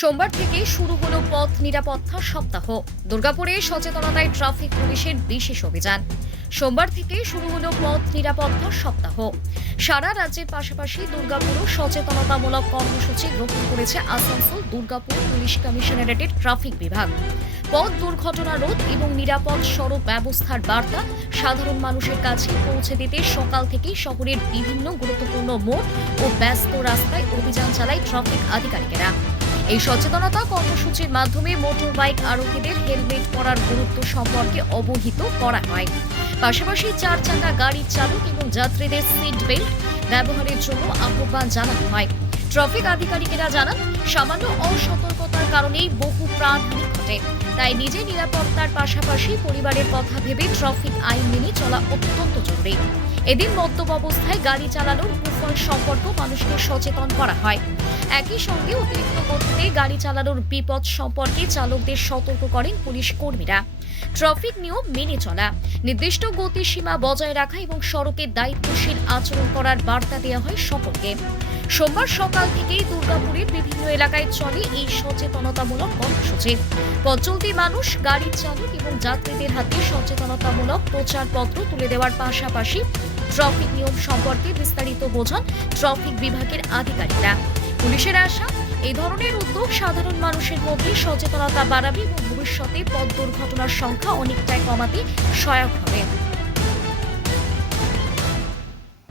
সোমবার থেকে শুরু হলো পথ নিরাপত্তা সপ্তাহ। দুর্গাপুরে সচেতনতায় ট্রাফিক পুলিশের বিশেষ অভিযান। সোমবার থেকে শুরু হলো পথ নিরাপত্তা সপ্তাহ। সারা রাজ্যের পাশাপাশি দুর্গাপুরও সচেতনতামূলক কর্মসূচি গ্রহণ করেছে আসানসোল দুর্গাপুর পুলিশ কমিশনারেটের ট্রাফিক বিভাগ। পথ দুর্ঘটনা রোধ এবং নিরাপদ সড়ক ব্যবস্থার বার্তা সাধারণ মানুষের কাছে পৌঁছে দিতে সকাল থেকেই শহরের বিভিন্ন গুরুত্বপূর্ণ মোড় ও ব্যস্ত রাস্তায় অভিযান চালায় ট্রাফিক আধিকারিকেরা। এই সচেতনতা কর্মসূচির মাধ্যমে মোটর বাইক আরোহীদের হেলমেট পরার গুরুত্ব সম্পর্কে অবহিত করা হয়। পাশাপাশি চার চাকা গাড়ির চালক এবং যাত্রীদের সিট বেল্ট ব্যবহারের জন্য আহ্বান জানানো হয়। ট্রাফিক আধিকারিকেরা জানান, সামান্য অসতর্কতার কারণেই বহু প্রাণহানি ঘটে। তাই নিজের নিরাপত্তার পাশাপাশি পরিবারের কথা ভেবে ট্রাফিক আইন মেনে চলা অত্যন্ত জরুরি। এদিন মদ্যপ অবস্থায় গাড়ি চালানোর কুফল সম্পর্ক মানুষকে সচেতন করা হয়। একই সঙ্গে অতিরিক্ত গতিতে গাড়ি চালানোর বিপদ সম্পর্কে চালকদের সতর্ক করেন পুলিশ কর্মীরা। ট্রাফিক নিয়ম মেনে চলা, নির্দিষ্ট গতিসীমা বজায় রাখা এবং সড়কে দায়িত্বশীল আচরণ করার বার্তা দেওয়া হয় সকলকে। সোমবার সকাল থেকেই দুর্গাপুরের বিভিন্ন এলাকায় চলে এই সচেতনতামূলক কর্মসূচি। পথ চলতি মানুষ, গাড়ির চালক এবং যাত্রীদের হাতে সচেতনতামূলক প্রচারপত্র তুলে দেওয়ার পাশাপাশি ট্রাফিক নিয়ম সম্পর্কে বিস্তারিত বোঝান ট্রাফিক বিভাগের আধিকারিকরা। পুলিশের আশা, এই ধরনের উদ্যোগ সাধারণ মানুষের মধ্যে সচেতনতা বাড়াবে এবং ভবিষ্যতে পথ দুর্ঘটনার সংখ্যা অনেকটাই কমাতে সহায়ক হবে।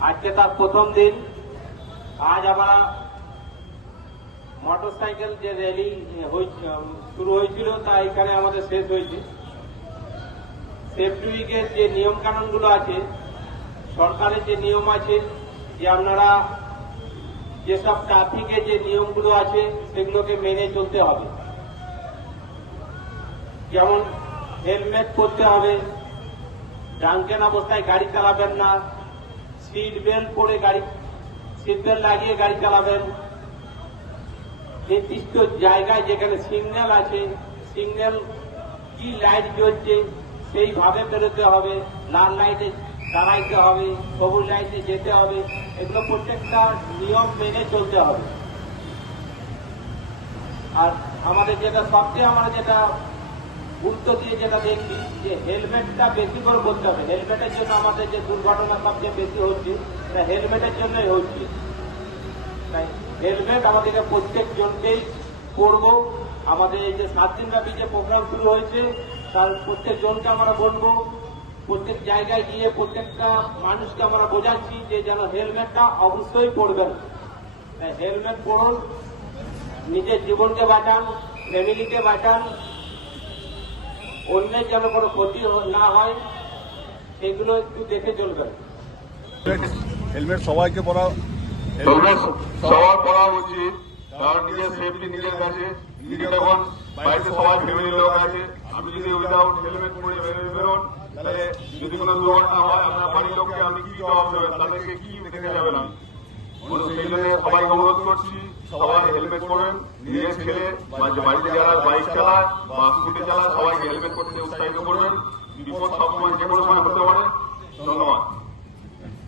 আজকে তার প্রথম দিন। আজ আমরা মোটরসাইকেল যে র্যালি শুরু হয়েছিল তা এখানে আমাদের শেষ হয়েছে। সেফটি উইকের যে নিয়ম কানুনগুলো আছে, সরকারের যে নিয়ম আছে, যে আপনারা যেসব ট্রাফিকের যে নিয়মগুলো আছে সেগুলোকে মেনে চলতে হবে। যেমন হেলমেট পরতে হবে, ড্রাঙ্কেন অবস্থায় গাড়ি চালাবেন না, সিট বেল্ট পরে সিট বেল্ট লাগিয়ে গাড়ি চালাবেন, নির্দিষ্ট জায়গায় যেখানে সিগন্যাল আছে, সিগন্যাল কি লাইট জ্বলছে সেইভাবে বেরোতে হবে, লাল লাইটে দাঁড়াইতে হবে, সবুজ লাইটে যেতে হবে। এগুলো প্রত্যেকটা নিয়ম মেনে চলতে হবে। আর আমাদের যেটা গুরুত্ব দিয়ে যেটা দেখি যে হেলমেটটা বেশি করে করতে হবে। হেলমেটের জন্য আমাদের যে দুর্ঘটনা সবচেয়ে বেশি হচ্ছে তা হেলমেটের জন্যই হচ্ছে। তাই হেলমেট আমাদেরকে প্রত্যেক জনকেই করব। আমাদের এই যে 7 দিনব্যাপী যে প্রোগ্রাম শুরু হয়েছে তার প্রত্যেক জনকে আমরা বলবো, প্রত্যেক জায়গায় গিয়ে প্রত্যেকটা মানুষকে আমরা বোঝাচ্ছি যে যেন হেলমেটটা অবশ্যই পরবেন। হেলমেট পরুন, নিজের জীবনকে বাঁচান, ফ্যামিলিকে বাঁচান, অন্যের যেন কোনো ক্ষতি না হয় সেগুলো একটু দেখে চলবেন। হেলমেট সবাইকে পরা সবার পড়া উচিত, কারণ নিজের সেফটি নিজের কাছে। নিজে যখন বাড়িতে সবার ফ্যামিলির লোক আছে, আপনি যদি উইদাউট হেলমেট পরে বেরোন তাহলে যদি কোনো দুর্ঘটনা হয় আপনার বাড়ির লোককে আপনি কি জবাব দেবেন, তাদেরকে কি দেখে যাবেন? সেই জন্য সবাইকে অনুরোধ করছি, সবাই হেলমেট পরেন। নিজের ছেলে বাড়িতে যারা বাইক চালায় বা স্কুটি চালায় সবাইকে হেলমেট পরতে উৎসাহিত করবেন। বিপদ সবসময় যে কোনো সময় হতে পারে। ধন্যবাদ।